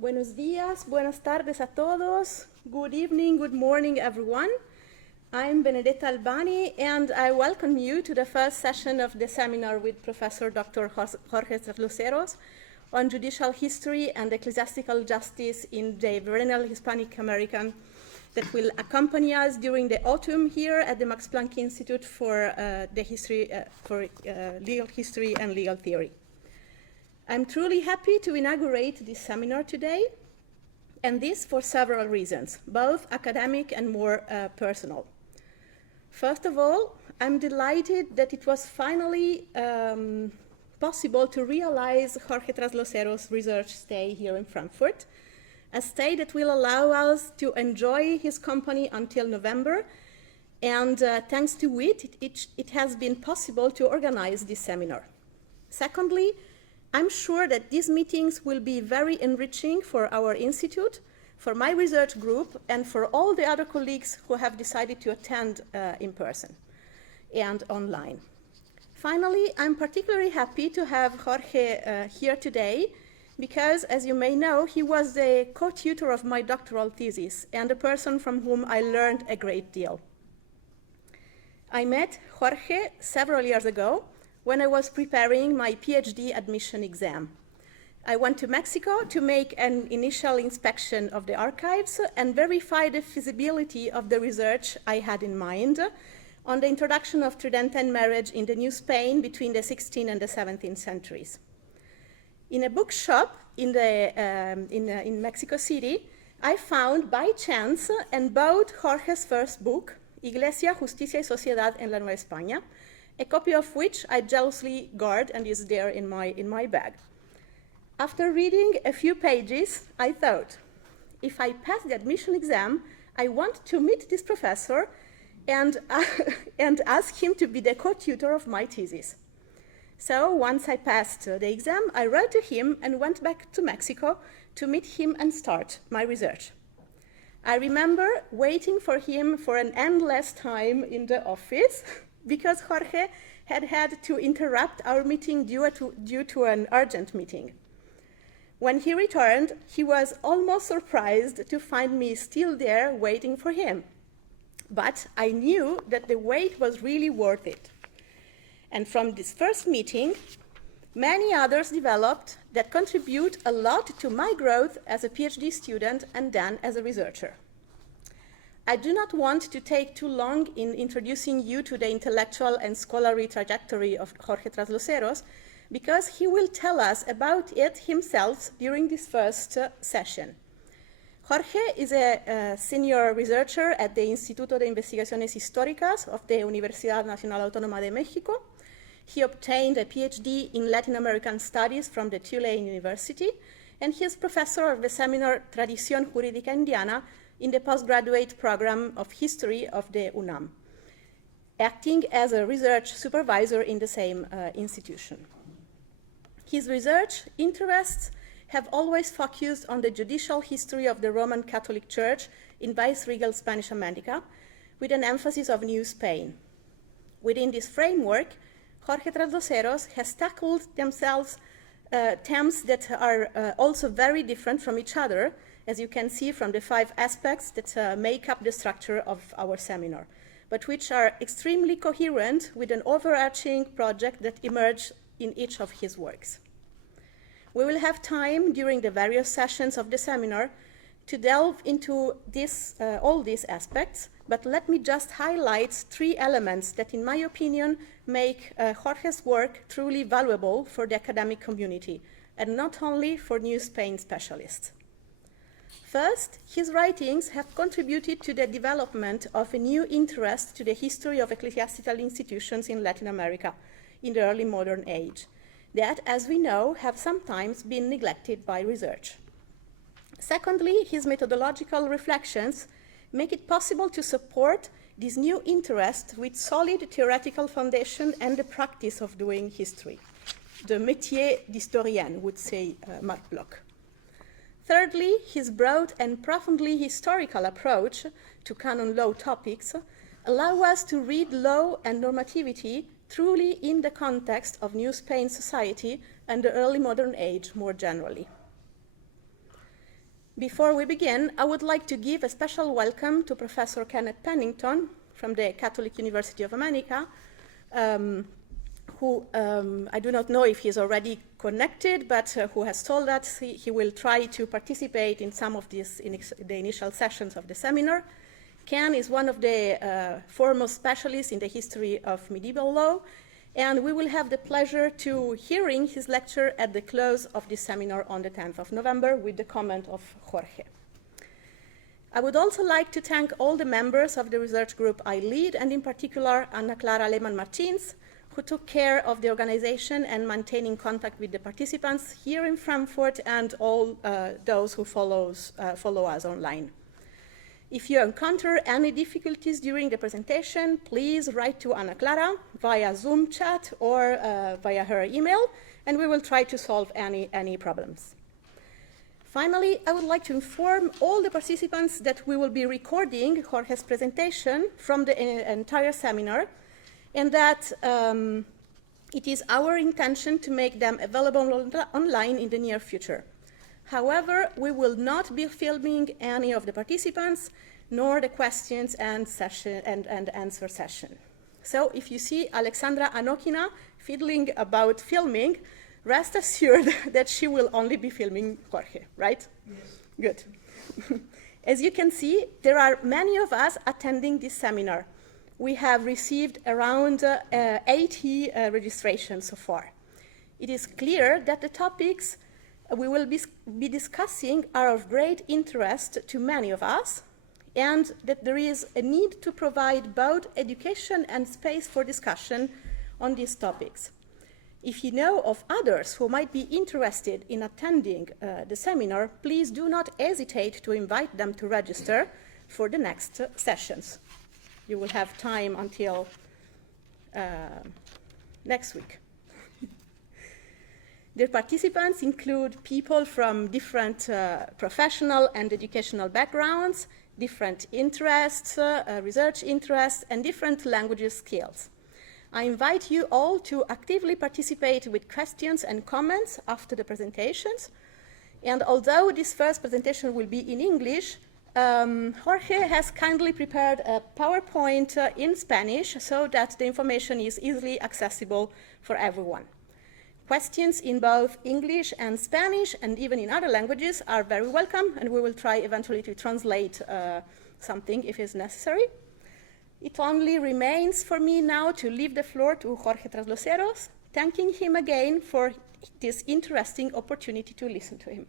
Buenos días, buenas tardes a todos. Good evening, good morning, everyone. I'm Benedetta Albani, and I welcome you to the first session of the seminar with Professor Dr. Jorge Traslosheros on judicial history and ecclesiastical justice in the virreinal Hispanic American that will accompany us during the autumn here at the Max Planck Institute for legal history and legal theory. I'm truly happy to inaugurate this seminar today, and this for several reasons, both academic and more personal. First of all, I'm delighted that it was finally possible to realize Jorge Traslosheros' research stay here in Frankfurt, a stay that will allow us to enjoy his company until November, and thanks to it has been possible to organize this seminar. Secondly, I'm sure that these meetings will be very enriching for our institute, for my research group, and for all the other colleagues who have decided to attend in person and online. Finally, I'm particularly happy to have Jorge here today because, as you may know, he was the co-tutor of my doctoral thesis and a person from whom I learned a great deal. I met Jorge several years ago when I was preparing my PhD admission exam. I went to Mexico to make an initial inspection of the archives and verify the feasibility of the research I had in mind on the introduction of Tridentine marriage in the New Spain between the 16th and the 17th centuries. In a bookshop in Mexico City, I found by chance and bought Jorge's first book, Iglesia, Justicia y Sociedad en la Nueva España, a copy of which I jealously guard and is there in my bag. After reading a few pages, I thought, if I pass the admission exam, I want to meet this professor and ask him to be the co-tutor of my thesis. So once I passed the exam, I wrote to him and went back to Mexico to meet him and start my research. I remember waiting for him for an endless time in the office because Jorge had to interrupt our meeting due to an urgent meeting. When he returned, he was almost surprised to find me still there waiting for him. But I knew that the wait was really worth it. And from this first meeting, many others developed that contribute a lot to my growth as a PhD student and then as a researcher. I do not want to take too long in introducing you to the intellectual and scholarly trajectory of Jorge Traslosheros because he will tell us about it himself during this first session. Jorge is a senior researcher at the Instituto de Investigaciones Históricas of the Universidad Nacional Autónoma de México. He obtained a PhD in Latin American Studies from the Tulane University, and he is professor of the seminar Tradición Jurídica Indiana in the postgraduate program of history of the UNAM, acting as a research supervisor in the same institution. His research interests have always focused on the judicial history of the Roman Catholic Church in viceregal Spanish America, with an emphasis of New Spain. Within this framework, Jorge Traslosheros has tackled themselves themes that are also very different from each other, as you can see from the 5 aspects that make up the structure of our seminar, but which are extremely coherent with an overarching project that emerged in each of his works. We will have time during the various sessions of the seminar to delve into all these aspects, but let me just highlight 3 elements that, in my opinion, make Jorge's work truly valuable for the academic community, and not only for New Spain specialists. First, his writings have contributed to the development of a new interest to the history of ecclesiastical institutions in Latin America in the early modern age, that, as we know, have sometimes been neglected by research. Secondly, his methodological reflections make it possible to support this new interest with solid theoretical foundation and the practice of doing history. The métier d'historien, would say Marc Bloch. Thirdly, his broad and profoundly historical approach to canon law topics allow us to read law and normativity truly in the context of New Spain society and the early modern age more generally. Before we begin, I would like to give a special welcome to Professor Kenneth Pennington from the Catholic University of America, who I do not know if he is already connected, but who has told us he will try to participate in some of these the initial sessions of the seminar. Ken is one of the foremost specialists in the history of medieval law, and we will have the pleasure to hearing his lecture at the close of this seminar on the 10th of November with the comment of Jorge. I would also like to thank all the members of the research group I lead, and in particular Anna Clara Lehmann-Martins, who took care of the organization and maintaining contact with the participants here in Frankfurt and all those who follow us online. If you encounter any difficulties during the presentation, please write to Anna Clara via Zoom chat or via her email, and we will try to solve any problems. Finally, I would like to inform all the participants that we will be recording Jorge's presentation from the entire seminar, and that it is our intention to make them available online in the near future. However, we will not be filming any of the participants, nor the questions and answer session. So if you see Alexandra Anokina fiddling about filming, rest assured that she will only be filming Jorge, right? Yes. Good. As you can see, there are many of us attending this seminar. We have received around 80 registrations so far. It is clear that the topics we will be discussing are of great interest to many of us, and that there is a need to provide both education and space for discussion on these topics. If you know of others who might be interested in attending the seminar, please do not hesitate to invite them to register for the next sessions. You will have time until next week. The participants include people from different professional and educational backgrounds, different interests, research interests, and different language skills. I invite you all to actively participate with questions and comments after the presentations. And although this first presentation will be in English, Jorge has kindly prepared a PowerPoint in Spanish so that the information is easily accessible for everyone. Questions in both English and Spanish, and even in other languages, are very welcome, and we will try eventually to translate something if it's necessary. It only remains for me now to leave the floor to Jorge Traslosheros, thanking him again for this interesting opportunity to listen to him.